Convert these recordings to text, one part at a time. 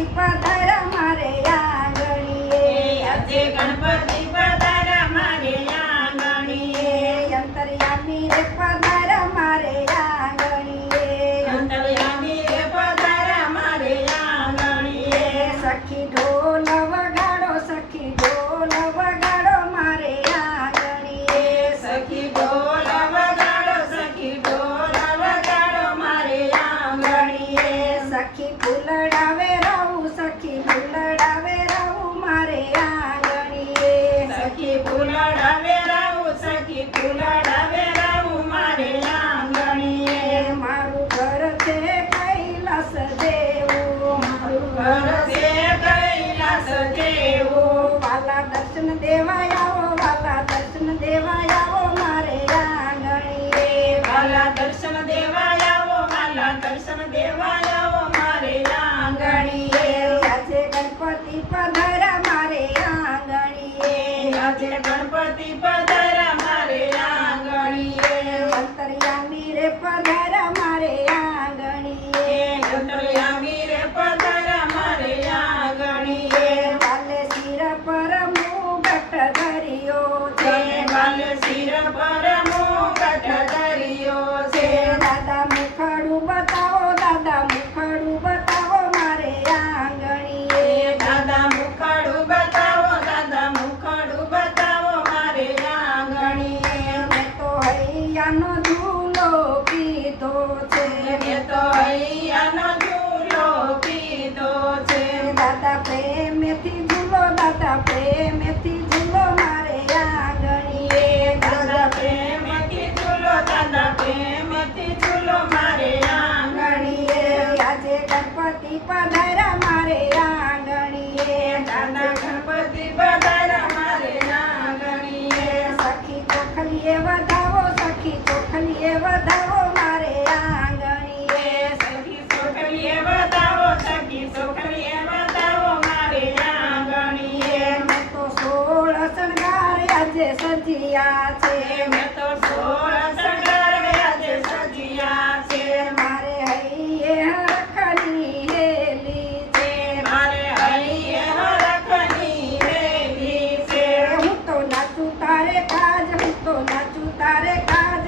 ગણપતિ પધાર્યા મારે આંગણીએ આજે ગણપતિ પધાર્યા મારે આંગણીએ અંતર્યામી રે પધાર્યા મારે આંગણીએ અંતર્યામી રે પધાર્યા મારે આંગણીએ સખી ઢોલ વગાડો સખી ઢોલ વગાડો મારે આંગણીએ સખી ઢોલ વગાડો સખી ઢોલ વગાડો મારે આંગણીએ સખી ફૂલડાવે રહું સખી ફૂલડાવે રહું મારે આંગણીએ સખી ફૂલડાવે રહું સખી ફૂલડાવે રહું મારે આંગણીએ મારું ઘર છે કૈલાસ જેવું મારું ઘર છે કૈલાસ જેવું વાલા દર્શન દેવા આવો વાલા દર્શન દેવા આવો મારે આંગણીએ વાલા દર્શન દેવા આવો વાલા દર્શન દેવા આવો મારે આંગણીએ આજે ગણપતિ પધાર્યા મારે આંગણીએ આજે ગણપતિ પધાર્યા મારે આંગણીએ અંતર્યામી રે પધાર્યા મારે આંગણીએ અંતર્યામી રે પધાર્યા મારે આંગણીએ વાલે શિર પર મુગટ ધર્યો છે વાલ શિર પર મુગટ ધર્યો છે દાદા મુખડું બતાવો દાદા મુખડું બતાવો મારે આંગણીએ દાદા મુખડું બતાવો દાદા મુખડું બતાવો મારે આંગણીએ મેં તો હૈયાનો ઝૂલો કીધો છે મેં તો હૈયાનો ઝૂલો કીધો છે દાદા પ્રેમેથી ઝૂલો દાદા પ્રેમેથી ઝૂલો મારે આંગણીએ દાદા પ્રેમથી ઝૂલો દાદા પ્રેમથી ઝૂલો મારે આંગણીએ આજે ગણપતિ પધાર્યા મારે આંગણીએ દાદા ગણપતિ પધાર્યા મારે આંગણીએ સખી ચોખલીએ વધાવો સખી ચોખલીએ વધાવો મારે આંગણીએ સખી છોકરીએ બતાવો સખી છોકરીએ બતાવો મારે આંગણીએ મેં તો 16 શણગાર આજે સજ્યા છે મેં તો 16 શણગાર આજે સજ્યા છે મારે હૈયે હરખની હેલી છે મારે હૈયે હરખની રેલી છે હું તો નાચું તારે કાજ હું તો નાચું તારે કાજ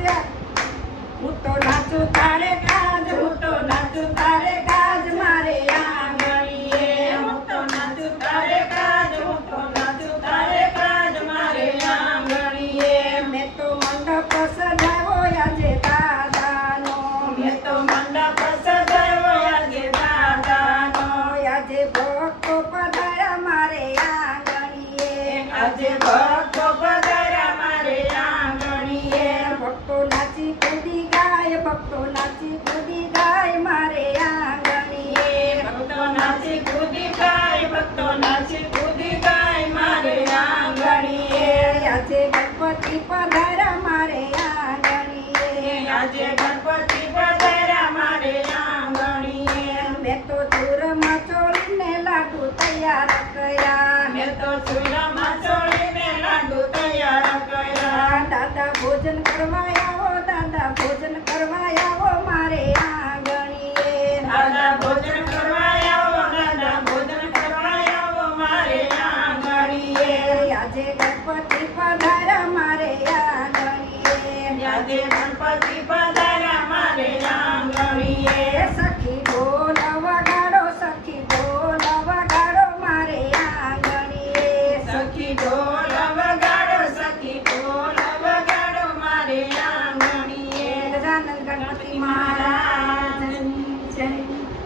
હું તો નાચું તારે કાજ હું તો નાચું તારે કાજ મારે આંગણીએ હું તો નાચું તારે કાજ હું તો નાચું તારે કાજ મારે આંગણીએ મેં તો મંડપ સજાવ્યો આજે દાદાનો મેં તો મંડપ સજાવ્યો આજે દાદાનો આજે ભક્તો પધાર્યા મારે આંગણીએ આજે ભક્તો પધાર્યા મારે આંગણીએ ભક્તો નાચી કૂદી ગાય ભક્તો નાચી કૂદી ગાય મારે આંગણીએ ભક્તો નાચી કૂદી ગાય ભક્તો નાચી કૂદી ગાય મારે આંગણીએ આજે ગણપતિ પધાર્યા મારે આંગણીએ આજે ગણપતિ પધાર્યા મારે આંગણીએ મેં તો ચૂરમાં ચોળીને લાડુ તૈયાર કર્યા મેં તો ચૂલામાં ચોળીને લાડુ તૈયાર કર્યા દાદા ભોજન કરવા આવો દાદા ભોજન કરવા આવો મારે આંગણીએ દાદા ભોજન કરવા આવો દાદા ભોજન કરવા આવો મારે આંગણીએ આજે ગણપતિ પધાર્યા મારે આંગણીએ આજે ગણપતિ પધાર્યા મારે આંગણીએ સખી ઢોલ વગાડો સખી ઢોલ વગાડો મારે આંગણીએ સખી ઢોલ વગાડો સખી ઢોલ વગાડો મારે આંગણીએ ગજાનંદ ગણપતિ મહારાજ